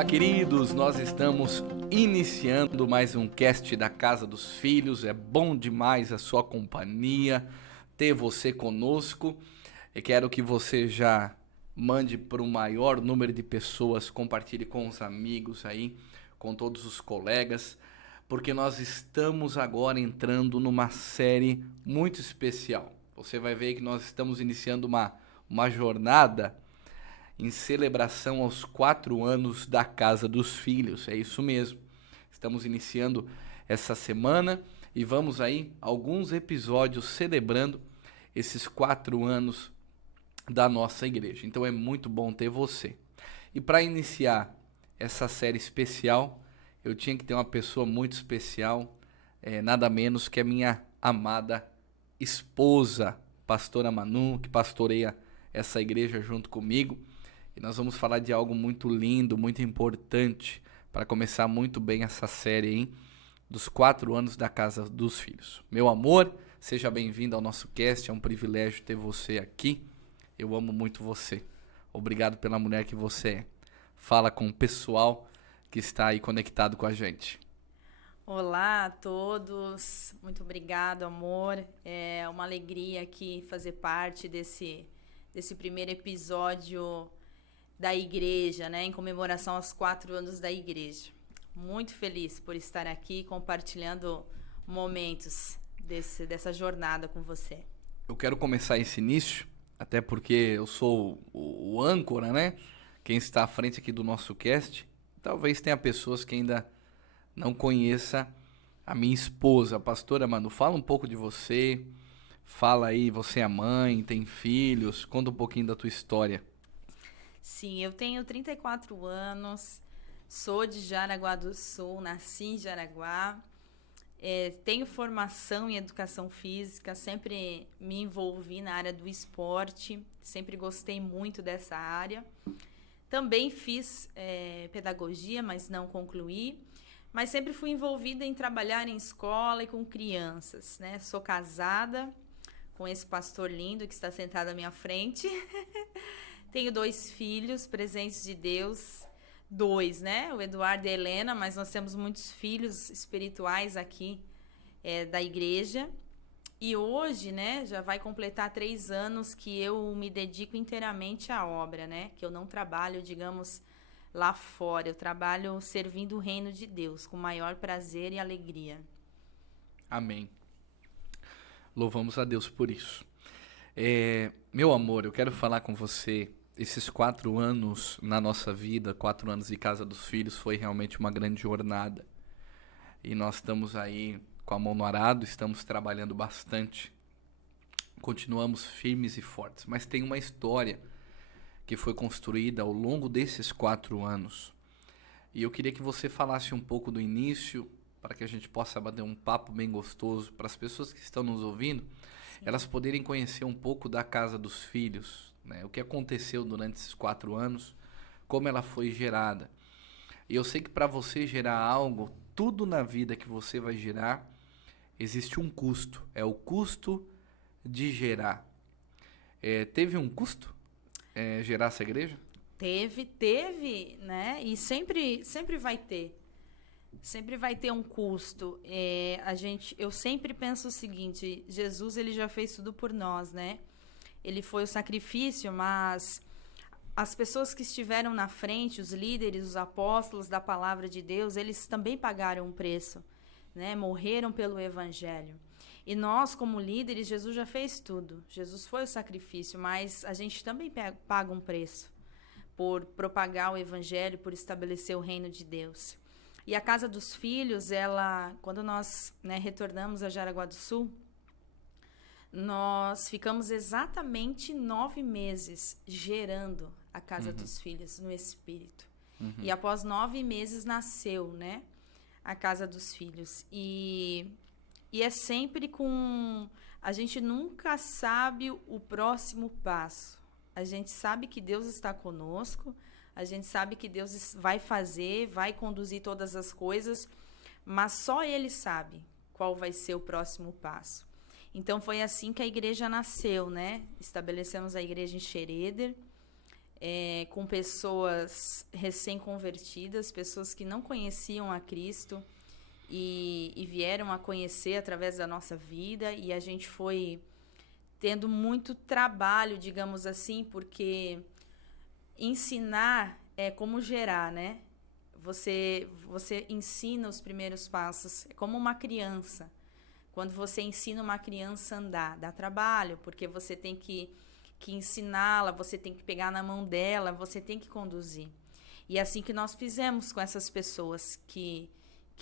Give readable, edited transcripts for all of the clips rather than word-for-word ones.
Olá, queridos, nós estamos iniciando mais um cast da Casa dos Filhos. É bom demais a sua companhia, ter você conosco. Eu quero que você já mande para o maior número de pessoas, compartilhe com os amigos aí, com todos os colegas, porque nós estamos agora entrando numa série muito especial. Você vai ver que nós estamos iniciando uma jornada em celebração aos 4 anos da Casa dos Filhos. É isso mesmo. Estamos iniciando essa semana e vamos aí alguns episódios celebrando esses 4 anos da nossa igreja. Então é muito bom ter você. E para iniciar essa série especial, eu tinha que ter uma pessoa muito especial, nada menos que a minha amada esposa, pastora Manu, que pastoreia essa igreja junto comigo. E nós vamos falar de algo muito lindo, muito importante, para começar muito bem essa série, hein? Dos 4 anos da Casa dos Filhos. Meu amor, seja bem-vindo ao nosso cast, é um privilégio ter você aqui. Eu amo muito você. Obrigado pela mulher que você é. Fala com o pessoal que está aí conectado com a gente. Olá a todos, muito obrigado, amor. É uma alegria aqui fazer parte desse primeiro episódio da igreja, né, em comemoração aos 4 anos da igreja. Muito feliz por estar aqui compartilhando momentos dessa jornada com você. Eu quero começar esse início, até porque eu sou o âncora, né? Quem está à frente aqui do nosso cast. Talvez tenha pessoas que ainda não conheçam a minha esposa, a pastora Manu. Fala um pouco de você, fala aí, você é mãe, tem filhos, conta um pouquinho da tua história. Sim, eu tenho 34 anos, sou de Jaraguá do Sul, nasci em Jaraguá, tenho formação em educação física, sempre me envolvi na área do esporte, sempre gostei muito dessa área. Também fiz pedagogia, mas não concluí, mas sempre fui envolvida em trabalhar em escola e com crianças, né? Sou casada com esse pastor lindo que está sentado à minha frente. Tenho 2 filhos, presentes de Deus, 2, né? O Eduardo e a Helena, mas nós temos muitos filhos espirituais aqui da igreja. E hoje, né, já vai completar 3 anos que eu me dedico inteiramente à obra, né? Que eu não trabalho, digamos, lá fora. Eu trabalho servindo o reino de Deus, com maior prazer e alegria. Amém. Louvamos a Deus por isso. Meu amor, eu quero falar com você. Esses 4 anos na nossa vida, 4 anos de Casa dos Filhos, foi realmente uma grande jornada. E nós estamos aí com a mão no arado, estamos trabalhando bastante. Continuamos firmes e fortes. Mas tem uma história que foi construída ao longo desses 4 anos. E eu queria que você falasse um pouco do início, para que a gente possa bater um papo bem gostoso, para as pessoas que estão nos ouvindo, elas poderem conhecer um pouco da Casa dos Filhos, né? O que aconteceu durante esses 4 anos, como ela foi gerada. E eu sei que para você gerar algo, tudo na vida que você vai gerar, existe um custo. É o custo de gerar. Teve um custo gerar essa igreja? Teve, né? E sempre vai ter. Sempre vai ter um custo. Eu sempre penso o seguinte: Jesus, ele já fez tudo por nós, né? Ele foi o sacrifício, mas as pessoas que estiveram na frente, os líderes, os apóstolos da palavra de Deus, eles também pagaram um preço, né? Morreram pelo evangelho. E nós, como líderes, Jesus já fez tudo. Jesus foi o sacrifício, mas a gente também paga um preço por propagar o evangelho, por estabelecer o reino de Deus. E a Casa dos Filhos, quando nós, né, retornamos a Jaraguá do Sul, nós ficamos exatamente 9 meses gerando a Casa dos Filhos no Espírito. E após 9 meses nasceu, né, a Casa dos Filhos. E é sempre com... A gente nunca sabe o próximo passo. A gente sabe que Deus está conosco, a gente sabe que Deus vai fazer, vai conduzir todas as coisas, mas só Ele sabe qual vai ser o próximo passo. Então, foi assim que a igreja nasceu, né? Estabelecemos a igreja em Xereder, com pessoas recém-convertidas, pessoas que não conheciam a Cristo e vieram a conhecer através da nossa vida, e a gente foi tendo muito trabalho, digamos assim, porque ensinar é como gerar, né? Você ensina os primeiros passos, é como uma criança. Quando você ensina uma criança a andar, dá trabalho, porque você tem que ensiná-la, você tem que pegar na mão dela, você tem que conduzir. E é assim que nós fizemos com essas pessoas que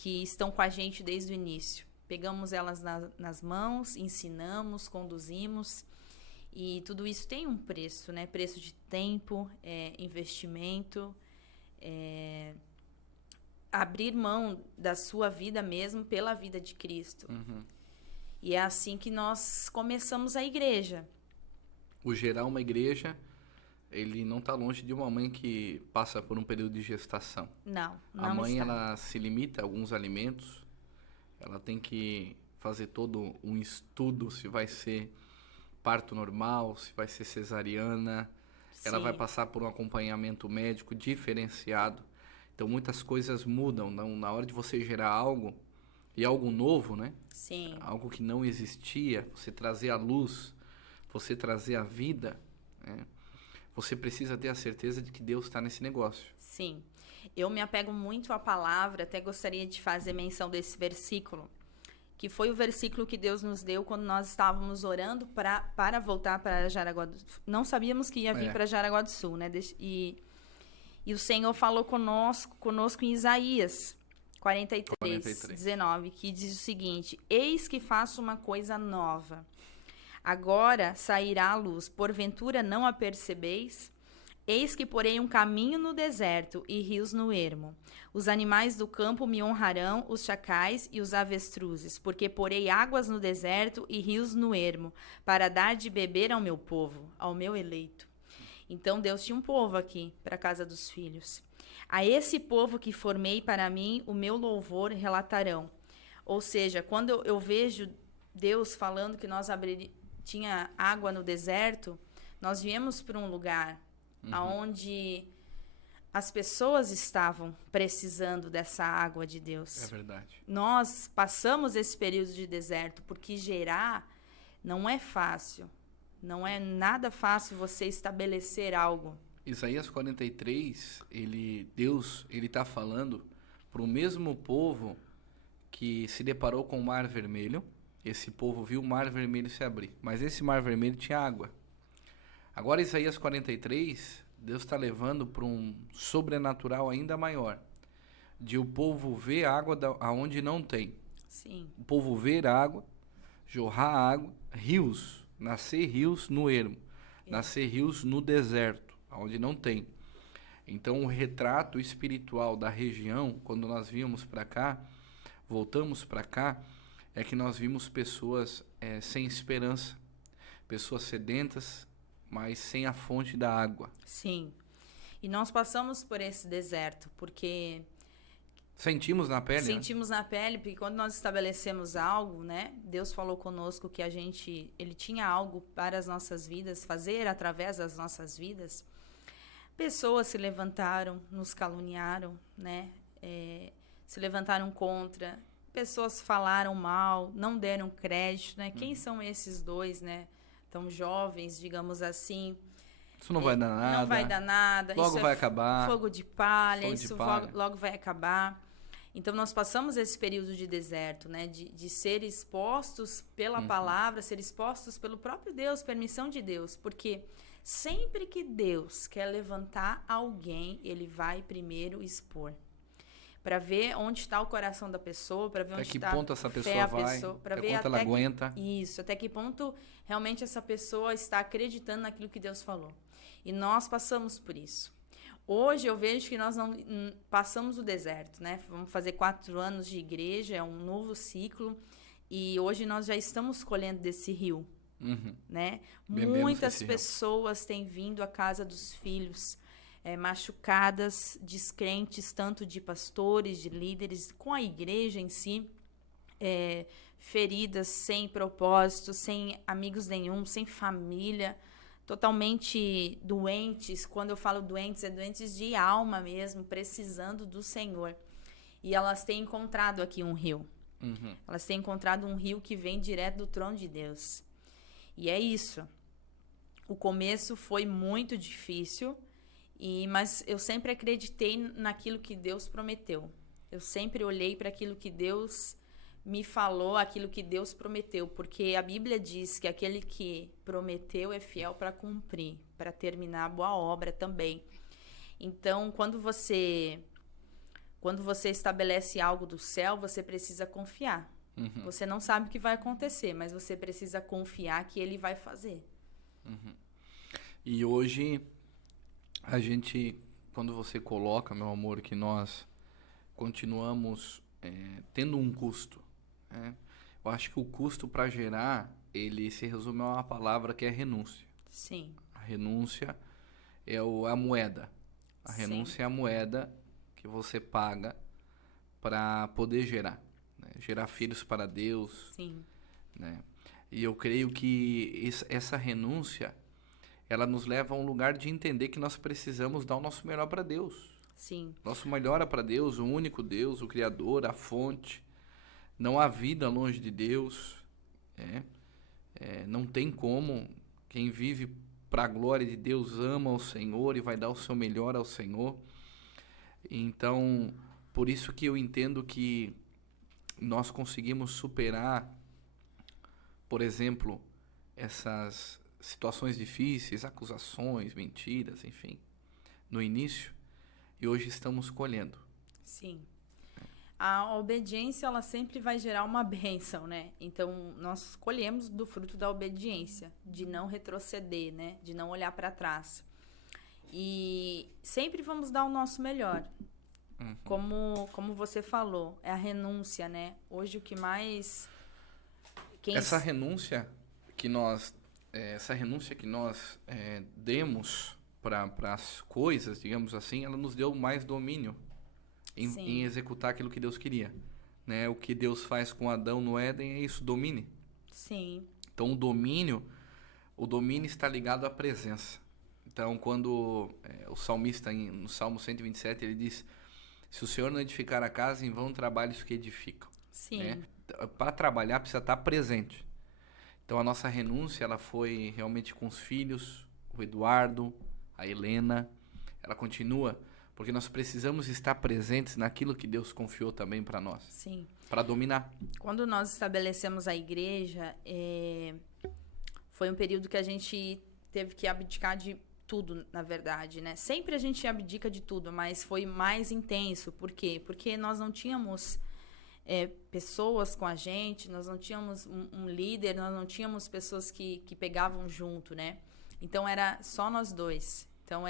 estão com a gente desde o início. Pegamos elas nas mãos, ensinamos, conduzimos, e tudo isso tem um preço, né? Preço de tempo, investimento, abrir mão da sua vida mesmo pela vida de Cristo. Uhum. E é assim que nós começamos a igreja. O gerar uma igreja, ele não está longe de uma mãe que passa por um período de gestação. Não A mãe, está. ela se limita a alguns alimentos, ela tem que fazer todo um estudo se vai ser parto normal, se vai ser cesariana. Sim. Ela vai passar por um acompanhamento médico diferenciado. Então, muitas coisas mudam. Na hora de você gerar algo, e algo novo, né? Sim. Algo que não existia, você trazer a luz, você trazer a vida, né? Você precisa ter a certeza de que Deus está nesse negócio. Sim. Eu me apego muito à palavra, até gostaria de fazer menção desse versículo, que foi o versículo que Deus nos deu quando nós estávamos orando para voltar para Jaraguá do Sul. Não sabíamos que ia vir para Jaraguá do Sul, né? E o Senhor falou conosco em Isaías 43, 19, que diz o seguinte: eis que faço uma coisa nova. Agora sairá a luz, porventura não a percebeis? Eis que porei um caminho no deserto e rios no ermo. Os animais do campo me honrarão, os chacais e os avestruzes, porque porei águas no deserto e rios no ermo, para dar de beber ao meu povo, ao meu eleito. Então Deus tinha um povo aqui, para a casa dos filhos. A esse povo que formei para mim, o meu louvor relatarão. Ou seja, quando eu vejo Deus falando que tinha água no deserto, nós viemos para um lugar onde as pessoas estavam precisando dessa água de Deus. É verdade. Nós passamos esse período de deserto, porque gerar não é fácil. Não é nada fácil você estabelecer algo. Isaías 43, Deus está falando para o mesmo povo que se deparou com o Mar Vermelho. Esse povo viu o Mar Vermelho se abrir, mas esse Mar Vermelho tinha água. Agora, Isaías 43, Deus está levando para um sobrenatural ainda maior, de o povo ver água aonde não tem. Sim. O povo ver água, jorrar água, rios, nascer rios no ermo, nascer rios no deserto, onde não tem. Então, o retrato espiritual da região, quando nós viemos para cá, voltamos para cá, é que nós vimos pessoas sem esperança, pessoas sedentas, mas sem a fonte da água. Sim. E nós passamos por esse deserto, porque... Sentimos na pele, Sentimos na pele, porque quando nós estabelecemos algo, né? Deus falou conosco que Ele tinha algo para as nossas vidas, fazer através das nossas vidas. Pessoas se levantaram, nos caluniaram, né? Se levantaram contra. Pessoas falaram mal, não deram crédito, né? Quem são esses dois, né? Tão jovens, digamos assim. Isso não vai dar nada. Não vai dar nada. Logo isso vai acabar. Fogo de palha, Fogo isso de palha. Logo vai acabar. Então, nós passamos esse período de deserto, né? De ser expostos pela palavra, ser expostos pelo próprio Deus, permissão de Deus. Porque sempre que Deus quer levantar alguém, Ele vai primeiro expor. Para ver onde está o coração da pessoa, para ver onde está até que ponto essa pessoa vai, para ver quanto ela aguenta. Isso, até que ponto realmente essa pessoa está acreditando naquilo que Deus falou. E nós passamos por isso. Hoje eu vejo que nós não passamos o deserto, né? Vamos fazer 4 anos de igreja, é um novo ciclo. E hoje nós já estamos colhendo desse rio, né? Muitas pessoas têm vindo à casa dos filhos, machucadas, descrentes, tanto de pastores, de líderes, com a igreja em si, feridas, sem propósito, sem amigos nenhum, sem família, totalmente doentes. Quando eu falo doentes, é doentes de alma mesmo, precisando do Senhor. E elas têm encontrado aqui um rio. Elas têm encontrado um rio que vem direto do trono de Deus. E é isso. O começo foi muito difícil, mas eu sempre acreditei naquilo que Deus prometeu. Eu sempre olhei para aquilo que Deus me falou, aquilo que Deus prometeu, porque a Bíblia diz que aquele que prometeu é fiel para cumprir, para terminar a boa obra também. Então, quando você estabelece algo do céu, você precisa confiar. Você não sabe o que vai acontecer, mas você precisa confiar que ele vai fazer. E hoje, a gente, quando você coloca, meu amor, que nós continuamos tendo um custo, né? Eu acho que o custo para gerar, ele se resume a uma palavra que é renúncia. Sim. A renúncia é a moeda. A renúncia é a moeda que você paga para poder gerar, né? Gerar filhos para Deus. Sim. Né? E eu creio que essa renúncia, ela nos leva a um lugar de entender que nós precisamos dar o nosso melhor para Deus. Sim. Nosso melhor é para Deus, o único Deus, o Criador, a fonte. Não há vida longe de Deus. Não tem como. Quem vive para a glória de Deus ama o Senhor e vai dar o seu melhor ao Senhor. Então, por isso que eu entendo que nós conseguimos superar, por exemplo, essas situações difíceis, acusações, mentiras, enfim, no início, e hoje estamos colhendo. Sim. A obediência, ela sempre vai gerar uma bênção, né? Então, nós colhemos do fruto da obediência, de não retroceder, né? De não olhar para trás. E sempre vamos dar o nosso melhor. Como você falou, é a renúncia, né? Hoje o que mais... Essa renúncia que nós demos para as coisas, digamos assim, ela nos deu mais domínio em executar aquilo que Deus queria, né? O que Deus faz com Adão no Éden é isso, domine. Sim. Então o domínio está ligado à presença. Então quando o salmista no Salmo 127 ele diz: se o Senhor não edificar a casa, em vão trabalham os que edificam. Sim. Né? Para trabalhar precisa estar presente. Então a nossa renúncia ela foi realmente com os filhos, o Eduardo, a Helena, ela continua, porque nós precisamos estar presentes naquilo que Deus confiou também para nós. Sim. Para dominar. Quando nós estabelecemos a igreja, foi um período que a gente teve que abdicar de tudo, na verdade, né? Sempre a gente abdica de tudo, mas foi mais intenso. Por quê? Porque nós não tínhamos pessoas com a gente, nós não tínhamos um líder, nós não tínhamos pessoas que pegavam junto, né? Então, era só nós dois. Então,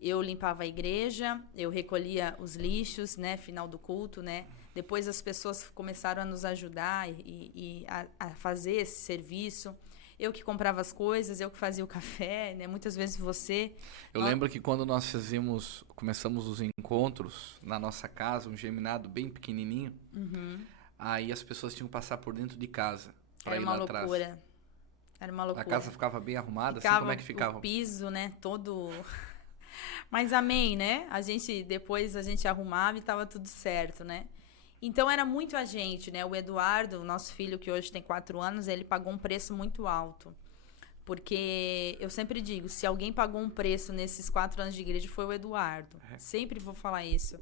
eu limpava a igreja, eu recolhia os lixos, né? Final do culto, né? Depois, as pessoas começaram a nos ajudar e a fazer esse serviço. Eu que comprava as coisas, eu que fazia o café, né? Muitas vezes você... Eu lembro que quando nós começamos os encontros na nossa casa, um geminado bem pequenininho, aí as pessoas tinham que passar por dentro de casa para ir lá atrás. Era uma loucura. A casa ficava bem arrumada, assim, como é que ficava? O piso, né? Todo... Mas amém, né? Depois a gente arrumava e estava tudo certo, né? Então, era muito a gente, né? O Eduardo, o nosso filho, que hoje tem 4 anos, ele pagou um preço muito alto. Porque eu sempre digo, se alguém pagou um preço nesses 4 anos de igreja, foi o Eduardo. Sempre vou falar isso.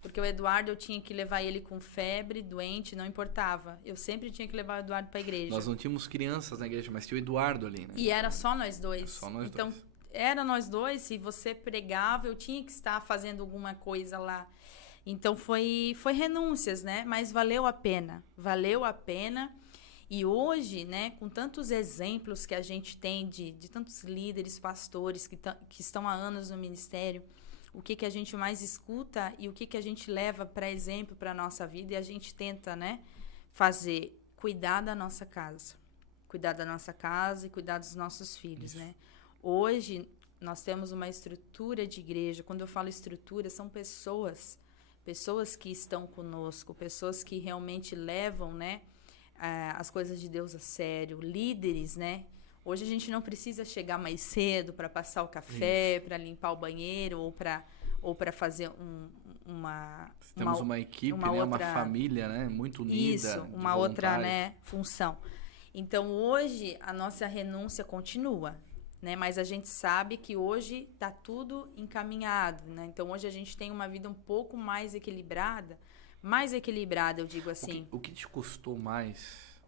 Porque o Eduardo, eu tinha que levar ele com febre, doente, não importava. Eu sempre tinha que levar o Eduardo para a igreja. Nós não tínhamos crianças na igreja, mas tinha o Eduardo ali, né? E era só nós dois. Só nós então, dois. Era nós dois, se você pregava, eu tinha que estar fazendo alguma coisa lá. Então, foi renúncias, né? Mas valeu a pena. Valeu a pena. E hoje, né, com tantos exemplos que a gente tem de tantos líderes, pastores que estão há anos no ministério, o que a gente mais escuta e o que a gente leva para exemplo para a nossa vida, e a gente tenta, né, fazer, cuidar da nossa casa. Cuidar da nossa casa e cuidar dos nossos filhos, né? Hoje, nós temos uma estrutura de igreja. Quando eu falo estrutura, são pessoas que estão conosco, pessoas que realmente levam, né, as coisas de Deus a sério, líderes, né? Hoje a gente não precisa chegar mais cedo para passar o café, para limpar o banheiro ou para fazer Temos uma equipe, uma né? outra, Uma família, né? Muito unida. Isso, uma outra, né, função. Então, hoje, a nossa renúncia continua, né? Mas a gente sabe que hoje está tudo encaminhado, né? Então, hoje a gente tem uma vida um pouco mais equilibrada, eu digo assim. O que te custou mais,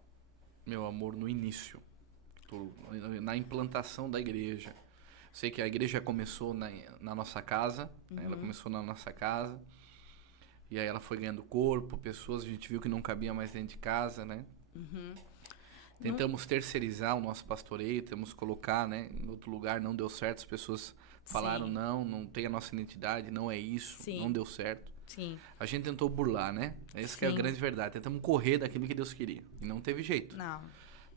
meu amor, no início? Na implantação da igreja? Sei que a igreja começou na nossa casa, né? Ela começou na nossa casa, e aí ela foi ganhando corpo, pessoas, a gente viu que não cabia mais dentro de casa, né? Tentamos terceirizar o nosso pastoreio, tentamos colocar, né, em outro lugar, não deu certo, as pessoas falaram, Sim. não tem a nossa identidade, não é isso, Sim. não deu certo. Sim. A gente tentou burlar, né? Essa que é a grande verdade, tentamos correr daquilo que Deus queria, e não teve jeito. Não.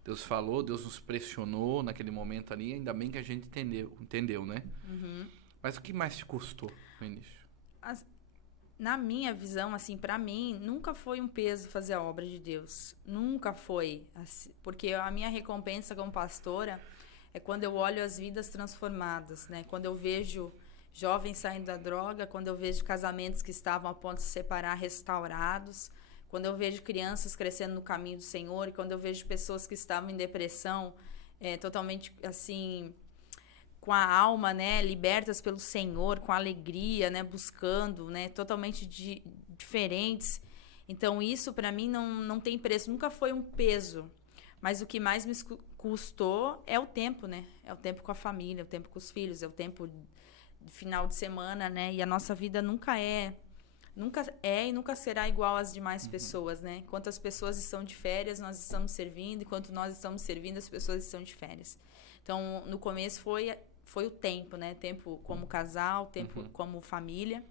Deus falou, Deus nos pressionou naquele momento ali, ainda bem que a gente entendeu, né? Mas o que mais te custou no início? Na minha visão, assim, para mim, nunca foi um peso fazer a obra de Deus. Nunca foi. Assim, porque a minha recompensa como pastora é quando eu olho as vidas transformadas, né? Quando eu vejo jovens saindo da droga, quando eu vejo casamentos que estavam a ponto de se separar restaurados, quando eu vejo crianças crescendo no caminho do Senhor, e quando eu vejo pessoas que estavam em depressão, totalmente, assim, com a alma, né, libertas pelo Senhor, com alegria, né, buscando, né, totalmente diferentes. Então, isso para mim não tem preço, nunca foi um peso. Mas o que mais me custou é o tempo, né? É o tempo com a família, é o tempo com os filhos, é o tempo de final de semana, né? E a nossa vida nunca é e nunca será igual às demais pessoas, né? Enquanto as pessoas estão de férias, nós estamos servindo, enquanto nós estamos servindo, as pessoas estão de férias. Então, no começo foi o tempo, né? Tempo como casal, tempo como família.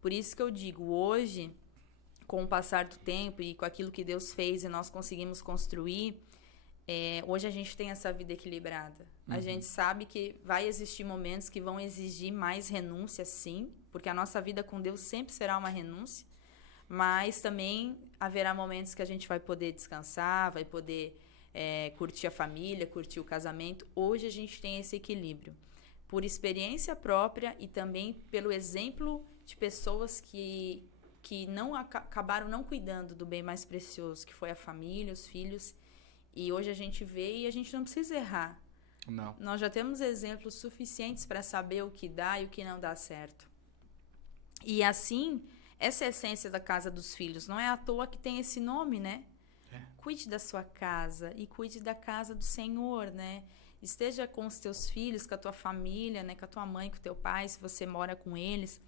Por isso que eu digo, hoje, com o passar do tempo e com aquilo que Deus fez e nós conseguimos construir, hoje a gente tem essa vida equilibrada. A gente sabe que vai existir momentos que vão exigir mais renúncia, sim, porque a nossa vida com Deus sempre será uma renúncia, mas também haverá momentos que a gente vai poder descansar, vai poder curtir a família, curtir o casamento. Hoje a gente tem esse equilíbrio. Por experiência própria e também pelo exemplo de pessoas que acabaram não cuidando do bem mais precioso, que foi a família, os filhos. E hoje a gente vê e a gente não precisa errar. Não. Nós já temos exemplos suficientes para saber o que dá e o que não dá certo. E assim, essa é a essência da casa dos filhos. Não é à toa que tem esse nome, né? Cuide da sua casa e cuide da casa do Senhor, né? Esteja com os teus filhos, com a tua família, né? Com a tua mãe, com o teu pai, se você mora com eles.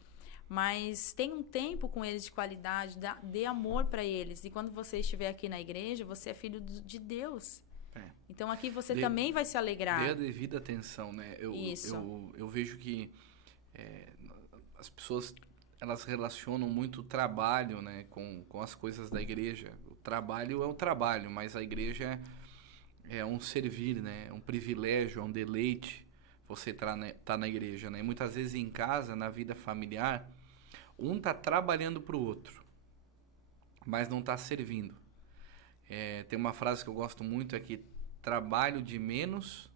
Mas tenha um tempo com eles de qualidade, dê amor para eles. E quando você estiver aqui na igreja, você é filho de Deus. Então aqui você também vai se alegrar. Dê a devida atenção, né? Eu vejo que as pessoas, elas relacionam muito o trabalho, né, com as coisas da igreja. O trabalho é o trabalho, mas a igreja é um servir, né? É um privilégio, é um deleite você tá na igreja, né? E muitas vezes em casa, na vida familiar, um tá trabalhando pro outro, mas não tá servindo. Tem uma frase que eu gosto muito, é que trabalho de menos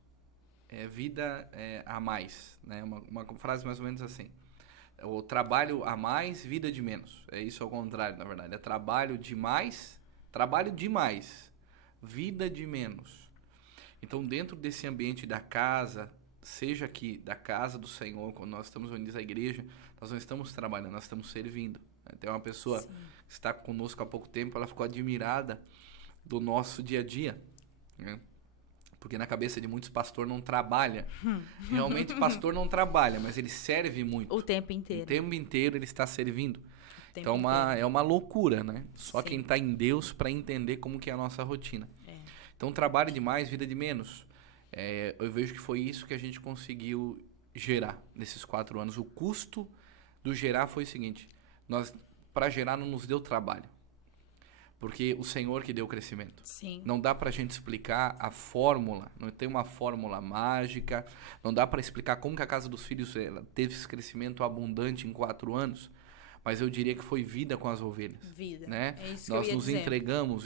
é vida a mais, né? Uma frase mais ou menos assim. O trabalho a mais, vida de menos. É isso ao contrário, na verdade. É trabalho demais, vida de menos. Então, dentro desse ambiente da casa, seja aqui da casa do Senhor, quando nós estamos unidos à igreja, nós não estamos trabalhando, nós estamos servindo. Tem uma pessoa Sim. que está conosco há pouco tempo, ela ficou admirada do nosso dia a dia, né? Porque na cabeça de muitos, pastor não trabalha. Realmente, pastor não trabalha, mas ele serve muito. O tempo inteiro. O tempo inteiro ele está servindo. Então é uma loucura, né? Só Sim. quem está em Deus para entender como que é a nossa rotina. Então, trabalho demais, vida de menos. Eu vejo que foi isso que a gente conseguiu gerar nesses 4 anos. O custo do gerar foi o seguinte: para gerar não nos deu trabalho. Porque o Senhor que deu o crescimento. Sim. Não dá pra gente explicar a fórmula, não tem uma fórmula mágica, não dá para explicar como que a Casa dos Filhos teve esse crescimento abundante em 4 anos, mas eu diria que foi vida com as ovelhas. Vida. Né? É isso que Nós eu ia nos dizer.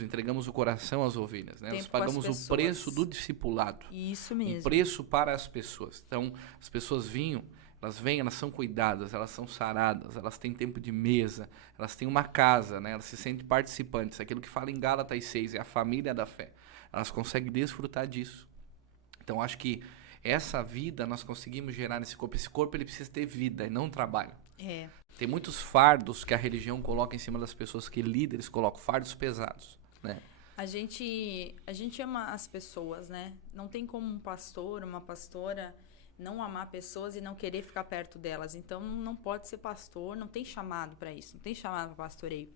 entregamos o coração às ovelhas. Né? Nós Tempo com as pagamos o pessoas. preço do discipulado. Isso Um mesmo. preço para as pessoas. Então, as pessoas vinham, elas vêm, elas são cuidadas, elas são saradas, elas têm tempo de mesa, elas têm uma casa, né? Elas se sentem participantes. Aquilo que fala em Gálatas 6, é a família da fé. Elas conseguem desfrutar disso. Então, acho que essa vida nós conseguimos gerar nesse corpo. Esse corpo ele precisa ter vida e não trabalho. É. Tem muitos fardos que a religião coloca em cima das pessoas, que líderes colocam, fardos pesados, né? A gente ama as pessoas, né? Não tem como um pastor, uma pastora não amar pessoas e não querer ficar perto delas. Então, não pode ser pastor, não tem chamado para isso, não tem chamado para pastoreio.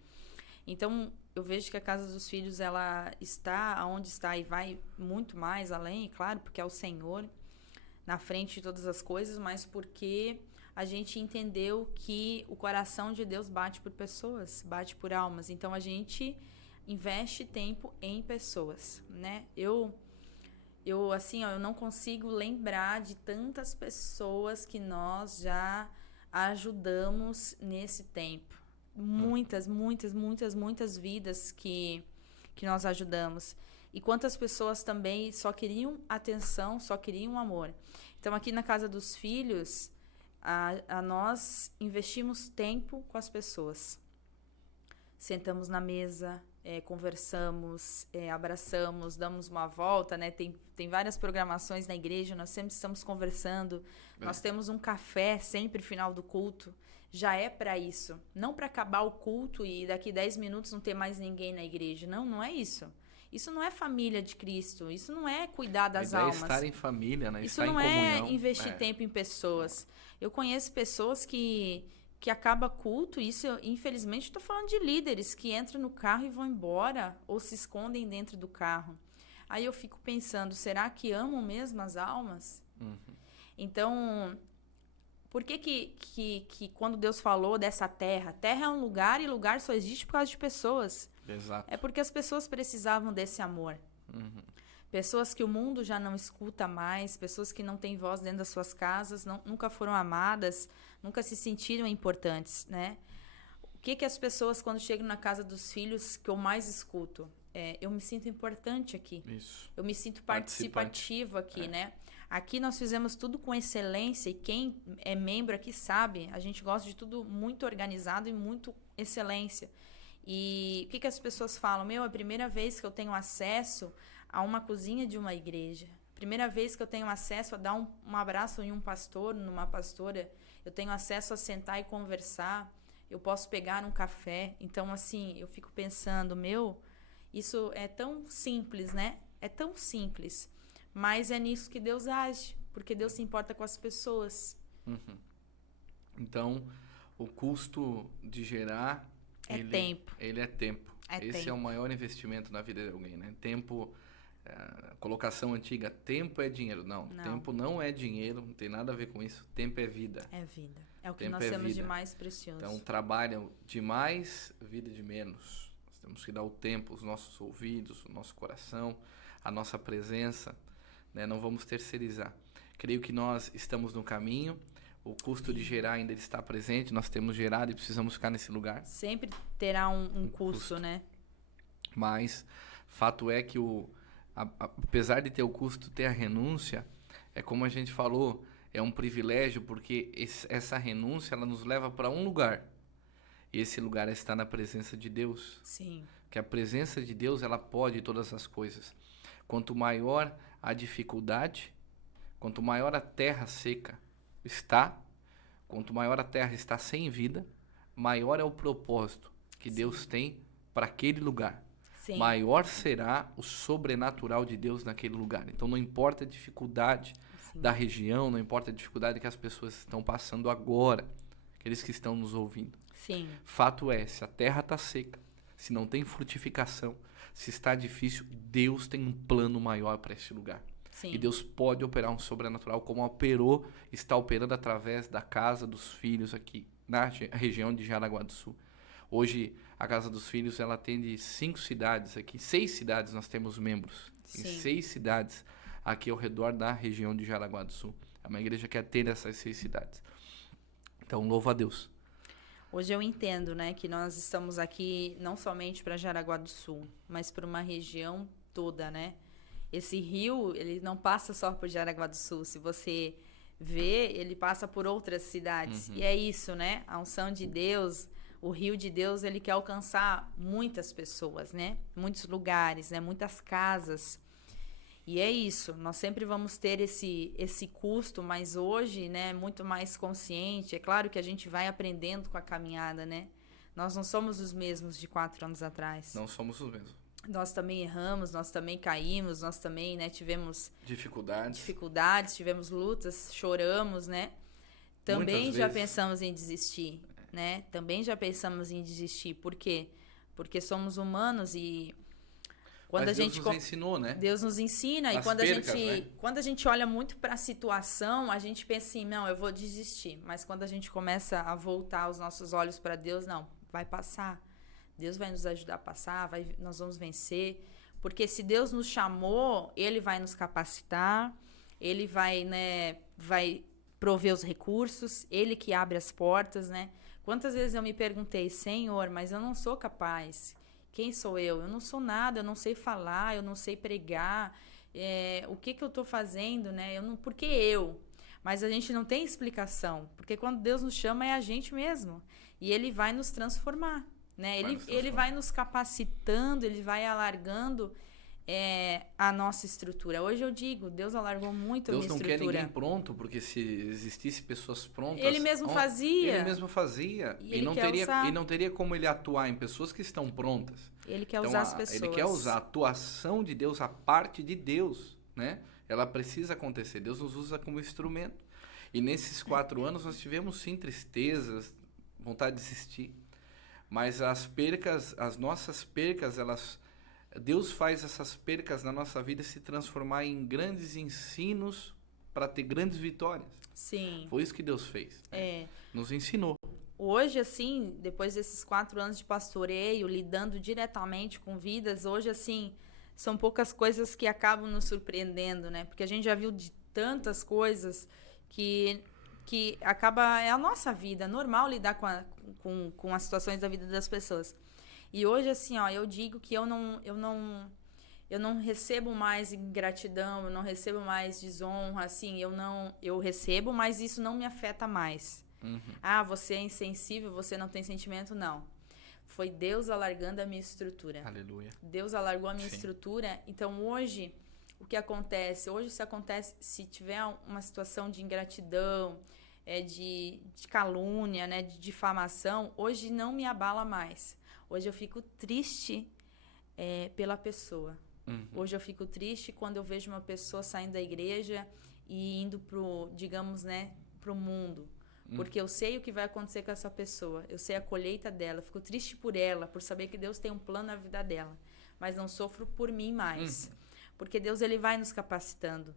Então, eu vejo que a Casa dos Filhos, ela está onde está e vai muito mais além, claro, porque é o Senhor na frente de todas as coisas, mas porque a gente entendeu que o coração de Deus bate por pessoas, bate por almas. Então, a gente investe tempo em pessoas, né? Eu assim, ó, eu não consigo lembrar de tantas pessoas que nós já ajudamos nesse tempo. Muitas vidas que nós ajudamos. E quantas pessoas também só queriam atenção, só queriam amor. Então, aqui na Casa dos Filhos, nós investimos tempo com as pessoas. Sentamos na mesa, conversamos, abraçamos, damos uma volta, né? Tem várias programações na igreja, nós sempre estamos conversando. Nós temos um café sempre no final do culto. Já é para isso. Não para acabar o culto e daqui 10 minutos não ter mais ninguém na igreja. Não, não é isso. Isso não é família de Cristo. Isso não é cuidar das almas. É estar em família, né? Isso estar não em comunhão. é investir tempo em pessoas. Eu conheço pessoas que acaba culto, isso eu, infelizmente estou falando de líderes que entram no carro e vão embora ou se escondem dentro do carro. Aí eu fico pensando, será que amam mesmo as almas? Uhum. Então, por que quando Deus falou dessa terra, terra é um lugar e lugar só existe por causa de pessoas. Exato. É porque as pessoas precisavam desse amor. Uhum. Pessoas que o mundo já não escuta mais, pessoas que não têm voz dentro das suas casas, nunca foram amadas, nunca se sentiram importantes, né? O que as pessoas, quando chegam na Casa dos Filhos, que eu mais escuto? Eu me sinto importante aqui. Isso. Eu me sinto participativo aqui, né? Aqui nós fizemos tudo com excelência e quem é membro aqui sabe, a gente gosta de tudo muito organizado e muito excelência. E o que as pessoas falam? É a primeira vez que eu tenho acesso a uma cozinha de uma igreja. Primeira vez que eu tenho acesso a dar um abraço em um pastor, numa pastora. Eu tenho acesso a sentar e conversar. Eu posso pegar um café. Então, assim, eu fico pensando, isso é tão simples, né? É tão simples. Mas é nisso que Deus age. Porque Deus se importa com as pessoas. Uhum. Então, o custo de gerar... tempo. Ele é tempo. Esse é o maior investimento na vida de alguém, né? Tempo... colocação antiga, tempo é dinheiro. Não, tempo não é dinheiro, não tem nada a ver com isso. Tempo é vida. É vida. É o que tempo nós temos de mais precioso. Então, trabalham de mais, vida de menos. Nós temos que dar o tempo, os nossos ouvidos, o nosso coração, a nossa presença, né? Não vamos terceirizar. Creio que nós estamos no caminho. O custo de gerar ainda está presente. Nós temos gerado e precisamos ficar nesse lugar. Sempre terá um custo, né? Mas, fato é que apesar de ter o custo, ter a renúncia, é como a gente falou, é um privilégio, porque essa renúncia, ela nos leva para um lugar. E esse lugar é estar na presença de Deus. Sim. Que a presença de Deus, ela pode todas as coisas. Quanto maior a dificuldade, quanto maior a terra seca está, quanto maior a terra está sem vida, maior é o propósito que Deus tem para aquele lugar. Sim. Maior será o sobrenatural de Deus naquele lugar. Então, não importa a dificuldade da região, não importa a dificuldade que as pessoas estão passando agora, aqueles que estão nos ouvindo. Sim. Fato é, se a terra está seca, se não tem frutificação, se está difícil, Deus tem um plano maior para esse lugar. Sim. E Deus pode operar um sobrenatural como está operando através da Casa dos Filhos aqui, na região de Jaraguá do Sul. Hoje, a Casa dos Filhos, ela atende 5 cidades aqui. 6 cidades nós temos membros. Sim. Em 6 cidades aqui ao redor da região de Jaraguá do Sul. É uma igreja que atende essas 6 cidades. Então, louva a Deus. Hoje eu entendo, né, que nós estamos aqui não somente para Jaraguá do Sul, mas para uma região toda, né? Esse rio, ele não passa só por Jaraguá do Sul. Se você vê, ele passa por outras cidades. E é isso, né? A unção de Deus, o rio de Deus, ele quer alcançar muitas pessoas, né? Muitos lugares, né? Muitas casas. E é isso, nós sempre vamos ter esse custo, mas hoje, né, muito mais consciente. É claro que a gente vai aprendendo com a caminhada, né? Nós não somos os mesmos de 4 anos atrás. Não somos os mesmos. Nós também erramos, nós também caímos, nós também, né, tivemos dificuldades, tivemos lutas, choramos, né? Também muitas já vezes. pensamos em desistir, né? Também já pensamos em desistir. Por quê? Porque somos humanos e quando Mas a Deus gente nos ensinou, né? Deus nos ensina. As E quando percas, né? quando a gente olha muito para a situação, a gente pensa assim, não, eu vou desistir. Mas quando a gente começa a voltar os nossos olhos para Deus, não, vai passar. Deus vai nos ajudar a passar, nós vamos vencer. Porque se Deus nos chamou, Ele vai nos capacitar, Ele vai, né, vai prover os recursos, Ele que abre as portas, né? Quantas vezes eu me perguntei, Senhor, mas eu não sou capaz. Quem sou eu? Eu não sou nada, eu não sei falar, eu não sei pregar. O que eu estou fazendo, né? Por que eu? Mas a gente não tem explicação, porque quando Deus nos chama é a gente mesmo. E Ele vai nos transformar, né? Ele vai nos capacitando, Ele vai alargando a nossa estrutura. Hoje eu digo, Deus alargou muito a minha estrutura. Deus não quer ninguém pronto, porque se existisse pessoas prontas... Ele mesmo fazia. Ele mesmo fazia. E não teria como Ele atuar em pessoas que estão prontas. Ele quer usar as pessoas. Ele quer usar a atuação de Deus, a parte de Deus, né? Ela precisa acontecer. Deus nos usa como instrumento. E nesses 4 anos nós tivemos, sim, tristezas, vontade de desistir. Mas as nossas percas, Deus faz essas percas na nossa vida se transformar em grandes ensinos para ter grandes vitórias. Sim. Foi isso que Deus fez. Né? Nos ensinou. Hoje, assim, depois desses 4 anos de pastoreio, lidando diretamente com vidas, hoje, assim, são poucas coisas que acabam nos surpreendendo, né? Porque a gente já viu de tantas coisas que acaba... É a nossa vida, é normal lidar com as situações da vida das pessoas. E hoje, assim, ó, eu digo que eu não recebo mais ingratidão, eu não recebo mais desonra, assim, eu recebo, mas isso não me afeta mais. Ah, você é insensível, você não tem sentimento, não. Foi Deus alargando a minha estrutura. Aleluia. Deus alargou a minha estrutura, então hoje, o que acontece? Hoje, se tiver uma situação de ingratidão, de calúnia, né, de difamação, hoje não me abala mais. Hoje eu fico triste pela pessoa. Hoje eu fico triste quando eu vejo uma pessoa saindo da igreja e indo pro mundo. Porque eu sei o que vai acontecer com essa pessoa. Eu sei a colheita dela. Eu fico triste por ela, por saber que Deus tem um plano na vida dela. Mas não sofro por mim mais. Porque Deus, Ele vai nos capacitando.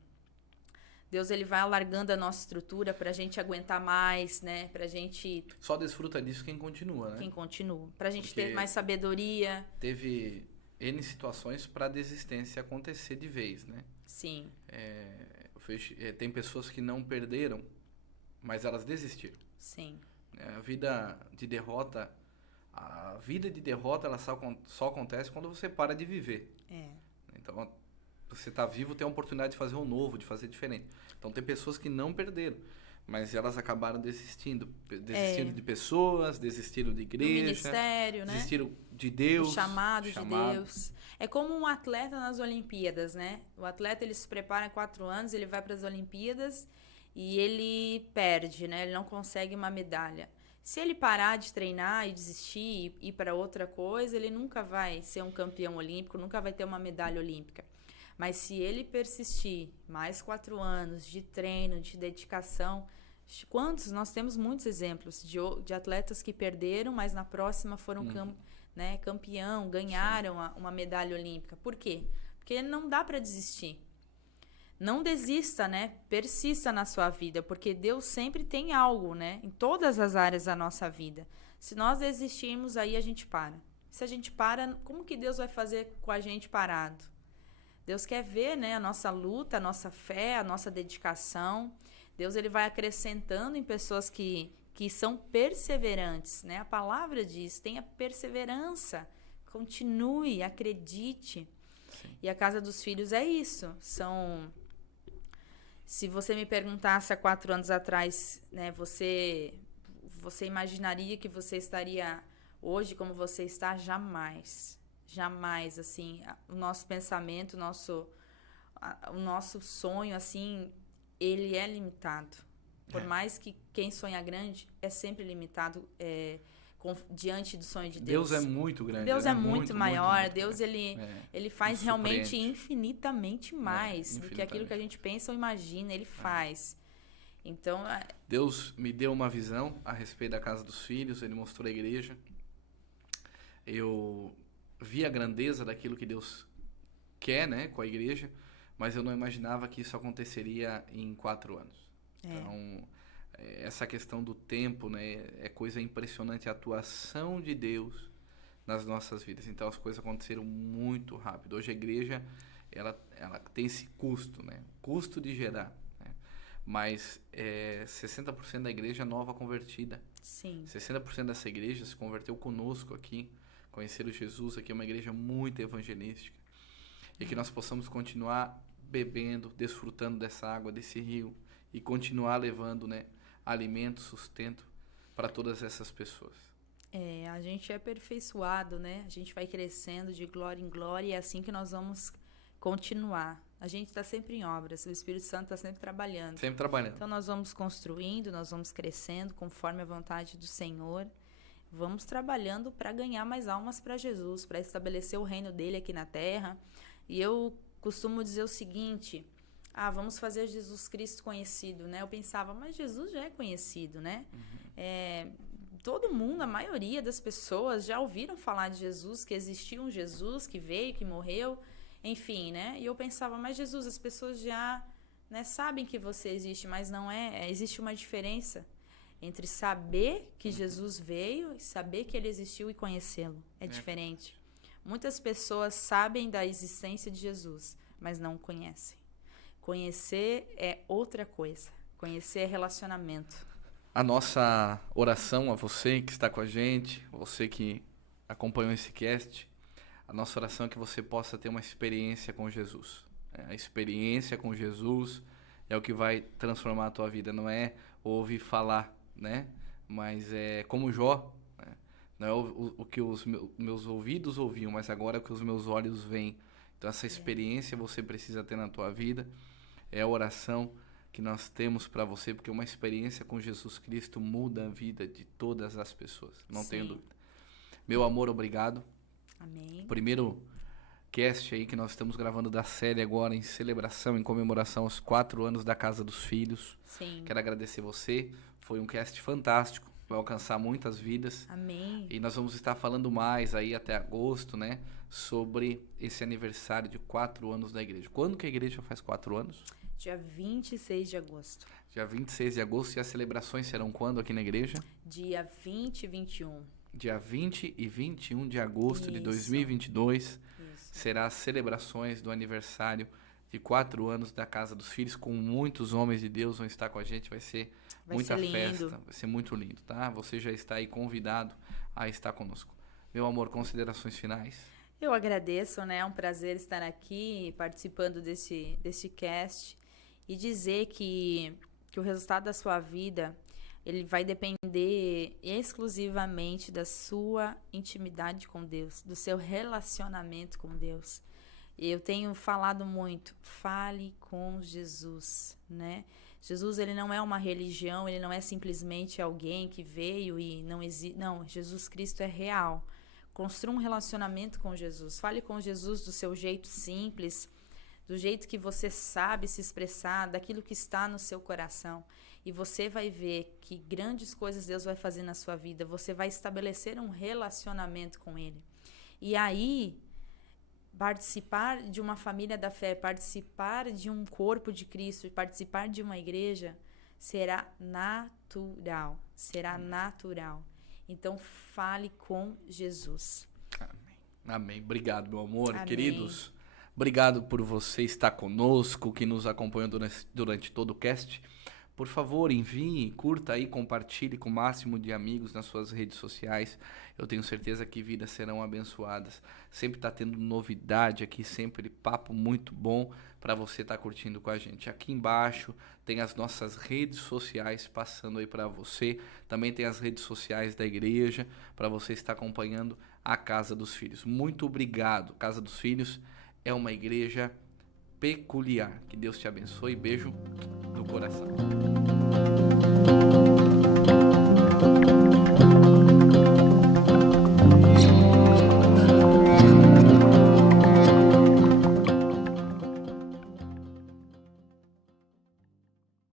Deus, Ele vai alargando a nossa estrutura pra gente aguentar mais, né? Pra gente... Só desfruta disso quem continua, né? Quem continua. Pra gente ter mais sabedoria. Teve N situações pra desistência acontecer de vez, né? Sim. Tem pessoas que não perderam, mas elas desistiram. Sim. A vida de derrota ela só acontece quando você para de viver. Então, você tá vivo, tem a oportunidade de fazer um novo, de fazer diferente. Então, tem pessoas que não perderam, mas elas acabaram desistindo. Desistindo de pessoas, desistiram de igreja. Do ministério, né? Desistiram de Deus. Do chamado de Deus. É como um atleta nas Olimpíadas, né? O atleta, ele se prepara em 4 anos, ele vai para as Olimpíadas e ele perde, né? Ele não consegue uma medalha. Se ele parar de treinar e desistir e ir para outra coisa, ele nunca vai ser um campeão olímpico, nunca vai ter uma medalha olímpica. Mas se ele persistir mais 4 anos de treino, de dedicação, nós temos muitos exemplos de atletas que perderam, mas na próxima foram campeão, ganharam uma medalha olímpica. Por quê? Porque não dá para desistir. Não desista, né? Persista na sua vida, porque Deus sempre tem algo, né? Em todas as áreas da nossa vida. Se nós desistirmos, aí a gente para. Se a gente para, como que Deus vai fazer com a gente parado? Deus quer ver, né, a nossa luta, a nossa fé, a nossa dedicação. Deus, ele vai acrescentando em pessoas que que são perseverantes, né? A palavra diz, tenha perseverança, continue, acredite. Sim. E a Casa dos Filhos é isso, se você me perguntasse há 4 anos atrás, né, você imaginaria que você estaria hoje como você está? Jamais. Jamais, assim, o nosso pensamento, o nosso sonho, assim, ele é limitado. Por mais que quem sonha grande é sempre limitado diante do sonho de Deus. Deus é muito grande. Deus é muito maior. Muito Deus, grande. ele faz realmente infinitamente mais do que aquilo que a gente pensa ou imagina. Ele faz. Então... Deus me deu uma visão a respeito da Casa dos Filhos. Ele mostrou a igreja. Eu vi a grandeza daquilo que Deus quer, né, com a igreja. Mas eu não imaginava que isso aconteceria em 4 anos. Então, essa questão do tempo, né, é coisa impressionante, a atuação de Deus nas nossas vidas. Então, as coisas aconteceram muito rápido. Hoje a igreja, ela tem esse custo, né, custo de gerar, né, mas 60% da igreja nova convertida. Sim. 60% dessa igreja se converteu conosco aqui, conheceram Jesus aqui, é uma igreja muito evangelística. E que nós possamos continuar bebendo, desfrutando dessa água, desse rio, e continuar levando, né, alimento, sustento para todas essas pessoas. A gente é aperfeiçoado, né? A gente vai crescendo de glória em glória e é assim que nós vamos continuar. A gente está sempre em obras, o Espírito Santo está sempre trabalhando. Sempre trabalhando. Então nós vamos construindo, nós vamos crescendo conforme a vontade do Senhor. Vamos trabalhando para ganhar mais almas para Jesus, para estabelecer o reino dele aqui na terra. E eu costumo dizer o seguinte... vamos fazer Jesus Cristo conhecido, né? Eu pensava, mas Jesus já é conhecido, né? Todo mundo, a maioria das pessoas já ouviram falar de Jesus, que existia um Jesus que veio, que morreu, enfim, né? E eu pensava, mas Jesus, as pessoas já, né, sabem que você existe, mas não existe uma diferença entre saber que Jesus veio, saber que ele existiu e conhecê-lo. É diferente. Muitas pessoas sabem da existência de Jesus, mas não o conhecem. Conhecer é outra coisa. Conhecer é relacionamento. A nossa oração a você que está com a gente, você que acompanhou esse cast, a nossa oração é que você possa ter uma experiência com Jesus. A experiência com Jesus é o que vai transformar a tua vida. Não é ouvir falar, né? Mas é como Jó, né? Não é o que os meus ouvidos ouviam, mas agora é o que os meus olhos veem. Então essa experiência você precisa ter na tua vida. É a oração que nós temos para você, porque uma experiência com Jesus Cristo muda a vida de todas as pessoas, não tenho dúvida. Meu amor, obrigado. Amém. Primeiro cast aí que nós estamos gravando da série agora em celebração, em comemoração aos 4 anos da Casa dos Filhos. Sim. Quero agradecer você, foi um cast fantástico, vai alcançar muitas vidas. Amém. E nós vamos estar falando mais aí até agosto, né, sobre esse aniversário de 4 anos da igreja. Quando que a igreja faz 4 anos? Dia 26 de agosto. Dia 26 de agosto. E as celebrações serão quando aqui na igreja? Dia 20 e 21. Dia 20 e 21 de agosto de 2022. Isso. Será as celebrações do aniversário de 4 anos da Casa dos Filhos, com muitos homens de Deus vão estar com a gente. Vai ser muita festa. Vai ser muito lindo, tá? Você já está aí convidado a estar conosco. Meu amor, considerações finais? Eu agradeço, né? É um prazer estar aqui participando desse cast. E dizer que o resultado da sua vida, ele vai depender exclusivamente da sua intimidade com Deus, do seu relacionamento com Deus. Eu tenho falado muito, fale com Jesus, né? Jesus, ele não é uma religião, ele não é simplesmente alguém que veio e não existe. Não, Jesus Cristo é real. Construa um relacionamento com Jesus. Fale com Jesus do seu jeito simples, do jeito que você sabe se expressar, daquilo que está no seu coração. E você vai ver que grandes coisas Deus vai fazer na sua vida. Você vai estabelecer um relacionamento com Ele. E aí, participar de uma família da fé, participar de um corpo de Cristo, participar de uma igreja, será natural. Será natural. Então, fale com Jesus. Amém. Amém. Obrigado, meu amor. Amém. Queridos, obrigado por você estar conosco, que nos acompanhou durante todo o cast. por favor, envie, curta aí, compartilhe com o máximo de amigos nas suas redes sociais. Eu tenho certeza que vidas serão abençoadas. Sempre está tendo novidade aqui, sempre papo muito bom para você estar curtindo com a gente. Aqui embaixo tem as nossas redes sociais passando aí para você. Também tem as redes sociais da igreja para você estar acompanhando a Casa dos Filhos. Muito obrigado. Casa dos Filhos é uma igreja peculiar. Que Deus te abençoe. Beijo no coração.